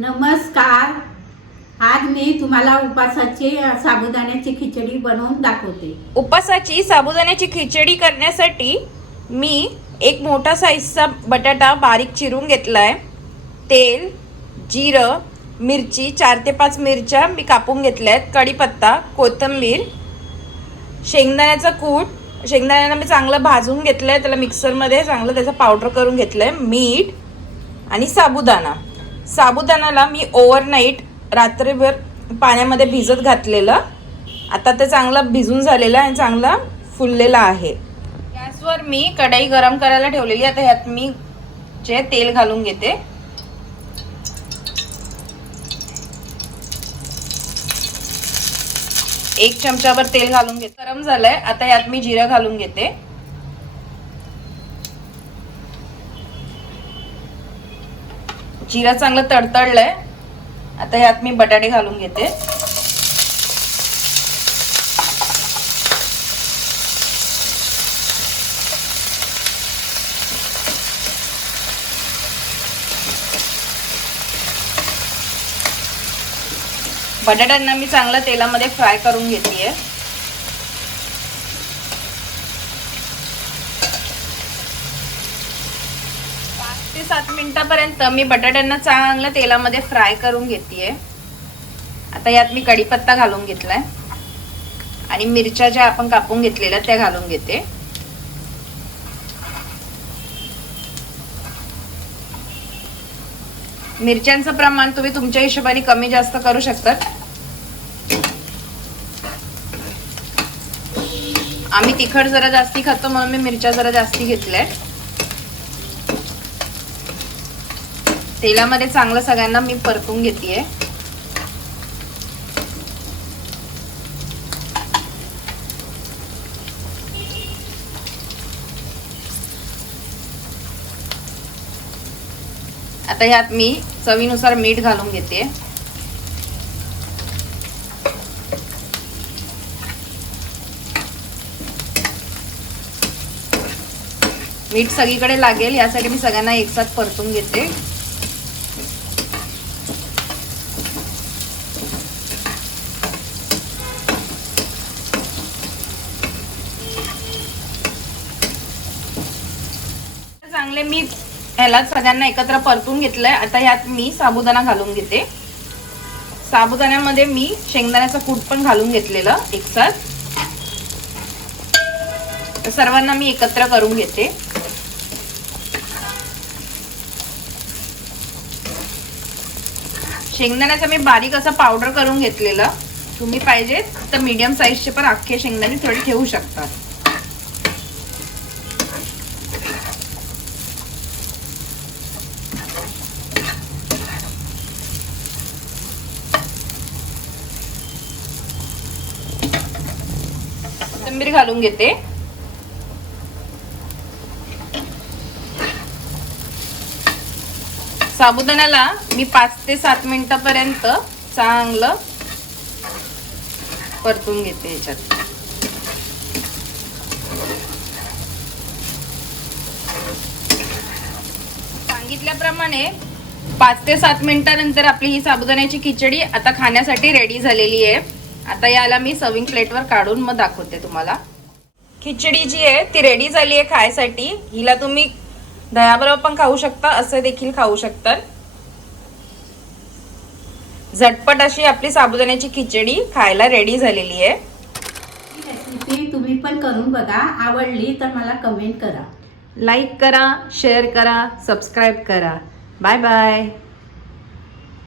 नमस्कार. आज मी तुम्हाला उपासाची साबुदाण्याची खिचडी बनवून दाखवते. उपासाची साबुदाण्याची खिचडी करण्यासाठी मी एक मोठा साईजचा बटाटा बारीक चिरून घेतलाय. तेल जिरं मिरची चार ते पाच मिरच्या मी कापून घेतल्या आहेत कढीपत्ता कोथिंबीर शेंगदाण्याचं कूट. शेंगदाण्याला मी चांगलं भाजून घेतलं आहे त्याला मिक्सरमध्ये चांगलं त्याचं पावडर करून घेतलं आहे मीठ आणि साबुदाणा. साबुदाण्याला मी ओव्हरनाईट रात्रभर पाण्यामध्ये भिजत घातलेलं. आता ते चांगलं भिजून झालेलं आणि चांगला फुललेला आहे. गॅसवर मी कढई गरम करायला ठेवलेली. आता ह्यात मी जे तेल घालून घेते. एक चमचाभर तेल घालून घेते. गरम झालंय. आता यात मी जिरं घालून घेते. जिरा चांगलं तडतडलंय. आता ह्यात मी बटाटे घालून घेते. बटाट्यांना मी चांगलं तेलामध्ये फ्राय करून घेतेय. ते सात मिनिटापर्यंत मी बटाट्यांना चांगलं तेलामध्ये फ्राय करून घेतेय. आता यात मी कढीपत्ता घालून घेतलाय. आणि मिरच्या ज्या आपण कापून घेतलेल्या त्या घालून घेते. मिरच्यांचं प्रमाण तुम्ही तुमच्या हिशोबाने कमी जास्त करू शकतात आम्ही तिखट जरा जास्ती खातो म्हणून मी मिरच्या जरा जास्ती घेतल्या तेलामध्ये चांगलं सगळ्यांना मी परतून घेतेय. आता ह्यात मी चवीनुसार मीठ घालून घेते मीठ सगळीकडे लागेल यासाठी मी सगळ्यांना एकसाथ परतून घेते. चांगले मी ह्याला सगळ्यांना एकत्र परतून घेतलंय. आता ह्यात मी साबुदाणा घालून घेते. साबुदाण्यामध्ये मी शेंगदाण्याचं कूट पण घालून घेतलेलं एकसाथ सर्वांना मी एकत्र करून घेते. शेंगदाण्याचं मी बारीक असं पावडर करून घेतलेलं. तुम्ही पाहिजे तर मीडियम साईजचे पण अख्खे शेंगदाणे थोडे ठेवू शकतात कोथिंबीर घालून घेते. साबुदाण्याला मी पाच ते सात मिनिटापर्यंत चांगलं परतून घेते याच्यात. सांगितल्याप्रमाणे पाच ते सात मिनिटानंतर आपली ही साबुदाण्याची खिचडी आता खाण्यासाठी रेडी झालेली आहे. आता याला मी सर्विंग प्लेटवर काढून मग दाखवते तुम्हाला. खिचडी जी आहे ती रेडी झाली आहे खायसाठी. हिला तुम्ही दह्याबरोबर पण खाऊ शकता असं देखील खाऊ शकता. झटपट अशी आपली साबुदाण्याची खिचडी खायला रेडी झालेली आहे. रेसिपी तुम्ही पण करून बघा. आवडली तर मला कमेंट करा. लाईक करा शेअर करा सबस्क्राईब करा. Bye bye